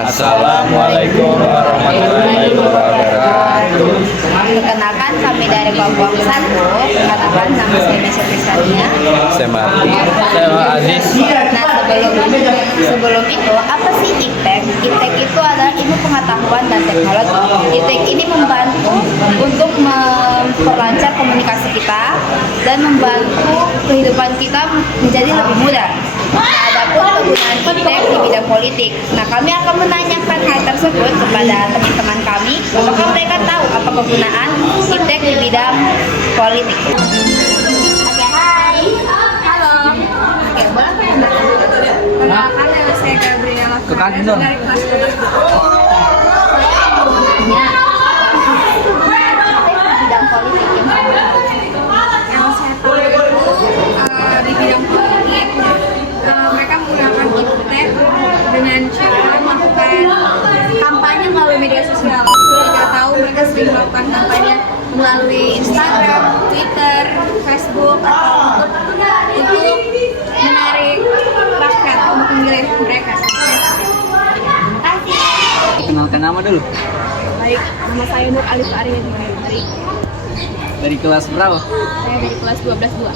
Assalamualaikum warahmatullahi wabarakatuh. Perkenalkan, kami dari kelompok 1. Perkenalkan, nama saya Mesya Krisania. Saya Martin. Saya Aziz. Nah, sebelum itu, apa sih IPTEK? IPTEK itu adalah ilmu pengetahuan dan teknologi. IPTEK ini membantu untuk memperlancar komunikasi kita dan membantu kehidupan kita menjadi lebih mudah. Nah, adapun kegunaan IPTEK di bidang politik. Nah, kami akan menanyakan hal tersebut kepada teman-teman kami. Apakah mereka tahu apa kegunaan IPTEK di bidang politik? Oke, hai. Halo. Oke, boleh perkenalkan, nama saya Gabriela. Ke kantin dong. Dari kelas 12. Ya. Di bidang politik yang saya tahu di bidang politik, mereka menggunakan IPTEK dengan cara melakukan kampanye melalui media sosial. Kita tahu mereka sering melakukan kampanye melalui Instagram, Twitter, Facebook, atau untuk menarik rakyat untuk memilih mereka. Terima kasih. Kenalkan nama dulu. Baik, nama saya Nur Alif Arya Dari kelas berapa? Saya dari kelas 12-2.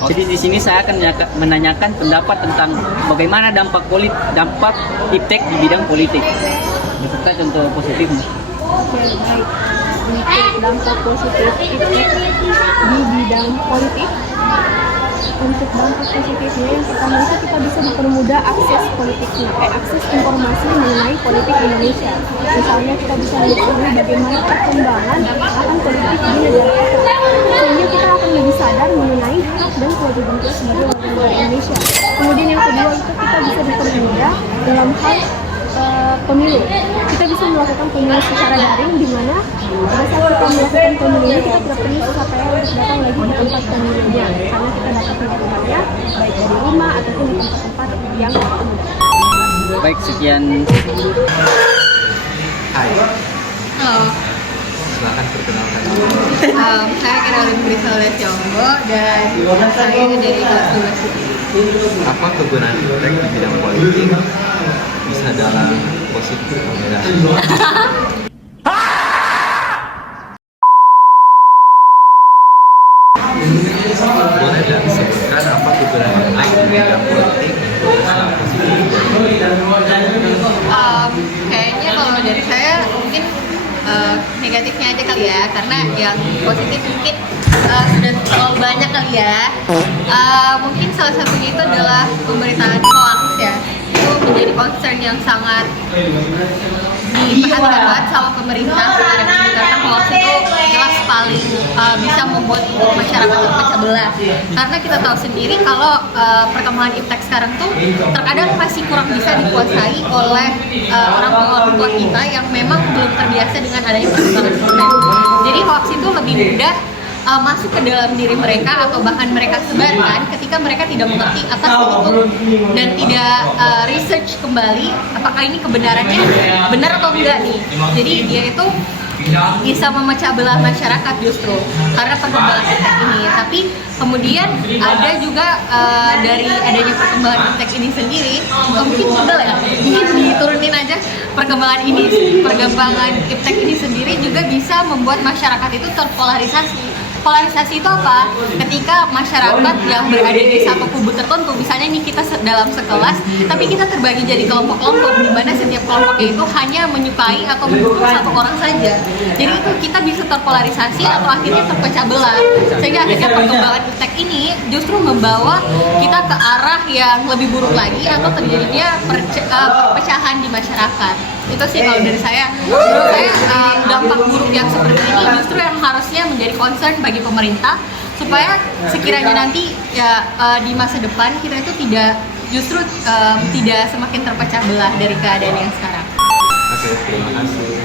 Jadi di sini saya akan menanyakan pendapat tentang bagaimana dampak IPTEK di bidang politik. Beserta contoh positifnya. Oke, baik. Untuk dampak positif IPTEK di bidang politik. Untuk dampak positifnya, yang pertama itu kita bisa mempermudah akses politiknya, akses informasi mengenai politik Indonesia. Misalnya kita bisa mengetahui bagaimana perkembangan akan politik di negara kita, sehingga kita akan lebih sadar mengenai hak dan kewajiban kita sebagai warga negara Indonesia. Kemudian yang kedua itu kita bisa dipermudah dalam hal pemilu. Kita bisa melakukan pemilu secara daring, di mana pada saat kita melakukan pemilu ini kita tidak perlu susah payah untuk datang lagi di tempat pemilunya, karena kita dapat melakukannya baik dari rumah ataupun di tempat-tempat yang mudah. Baik, sekian. Hai, Halo, silakan perkenalkan. saya Kiralin Grisalda Cionggo dan saya dari kelas 12. Apa kegunaan IPTEK di bidang politik? Bisa dalam positif atau negatif. Boleh nggak disebutkan apa kegunaan IPTEK di bidang politik? Bisa positif. Kayaknya kalau dari saya mungkin negatifnya aja kali ya, karena yang positif mungkin sudah terlalu banyak kali ya. Mungkin salah satunya itu adalah pemberitaan hoax ya, itu menjadi concern yang sangat diperhatikan banget sama pemerintah sekarang ini, karena hoax itu jelas paling bisa membuat masyarakat terpecah belah. Karena kita tahu sendiri kalau perkembangan IPTEK sekarang tuh terkadang masih kurang bisa dikuasai oleh orang tua kita yang memang belum terbiasa dengan adanya perkembangan internet. Jadi hoax itu lebih mudah masuk ke dalam diri mereka atau bahkan mereka sebarkan ketika mereka tidak mengerti atas itu dan tidak research kembali apakah ini kebenarannya benar atau enggak nih. Jadi dia itu bisa memecah belah masyarakat justru karena perkembangan IPTEK ini. Tapi kemudian ada juga dari adanya perkembangan IPTEK ini sendiri, mungkin modal ya, mungkin diturunin aja perkembangan IPTEK ini sendiri juga bisa membuat masyarakat itu terpolarisasi. Polarisasi itu apa? Ketika masyarakat yang berada di satu kubu tertentu, misalnya nih kita dalam sekelas, tapi kita terbagi jadi kelompok-kelompok, di mana setiap kelompoknya itu hanya menyukai atau mendukung satu orang saja. Jadi itu kita bisa terpolarisasi atau akhirnya terpecah belah. Sehingga akhirnya perkembangan IPTEK ini justru membawa kita ke arah yang lebih buruk lagi atau terjadinya perpecahan di masyarakat. Itu sih kalau dari saya. Menurut saya dampak buruk yang seperti ini justru yang harusnya menjadi concern bagi pemerintah, supaya sekiranya nanti ya di masa depan kita itu tidak semakin terpecah belah dari keadaan yang sekarang. Oke, terima kasih.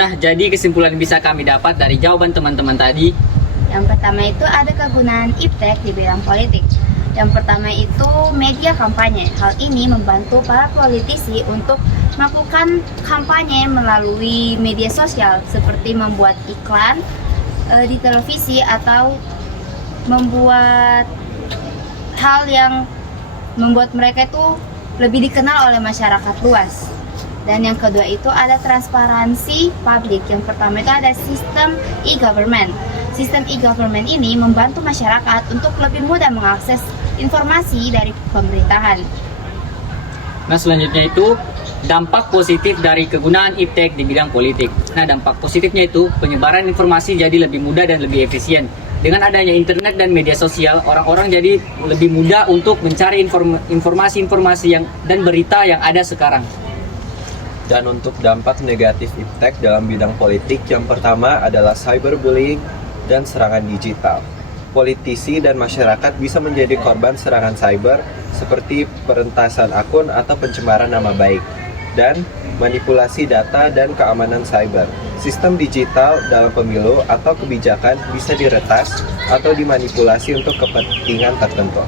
Nah, jadi kesimpulan yang bisa kami dapat dari jawaban teman-teman tadi. Yang pertama itu ada kegunaan IPTEK di bidang politik. Yang pertama itu media kampanye. Hal ini membantu para politisi untuk melakukan kampanye melalui media sosial seperti membuat iklan di televisi atau membuat hal yang membuat mereka itu lebih dikenal oleh masyarakat luas. Dan yang kedua itu ada transparansi publik. Yang pertama itu ada sistem e-government. Sistem e-government ini membantu masyarakat untuk lebih mudah mengakses informasi dari pemerintahan. Nah, selanjutnya itu dampak positif dari kegunaan iptek di bidang politik. Nah, dampak positifnya itu penyebaran informasi jadi lebih mudah dan lebih efisien. Dengan adanya internet dan media sosial, orang-orang jadi lebih mudah untuk mencari informasi-informasi dan berita yang ada sekarang. Dan untuk dampak negatif iptek dalam bidang politik, yang pertama adalah cyberbullying dan serangan digital. Politisi dan masyarakat bisa menjadi korban serangan cyber seperti perentasan akun atau pencemaran nama baik, dan manipulasi data dan keamanan cyber. Sistem digital dalam pemilu atau kebijakan bisa diretas atau dimanipulasi untuk kepentingan tertentu.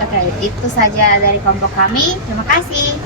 Oke, itu saja dari kelompok kami. Terima kasih.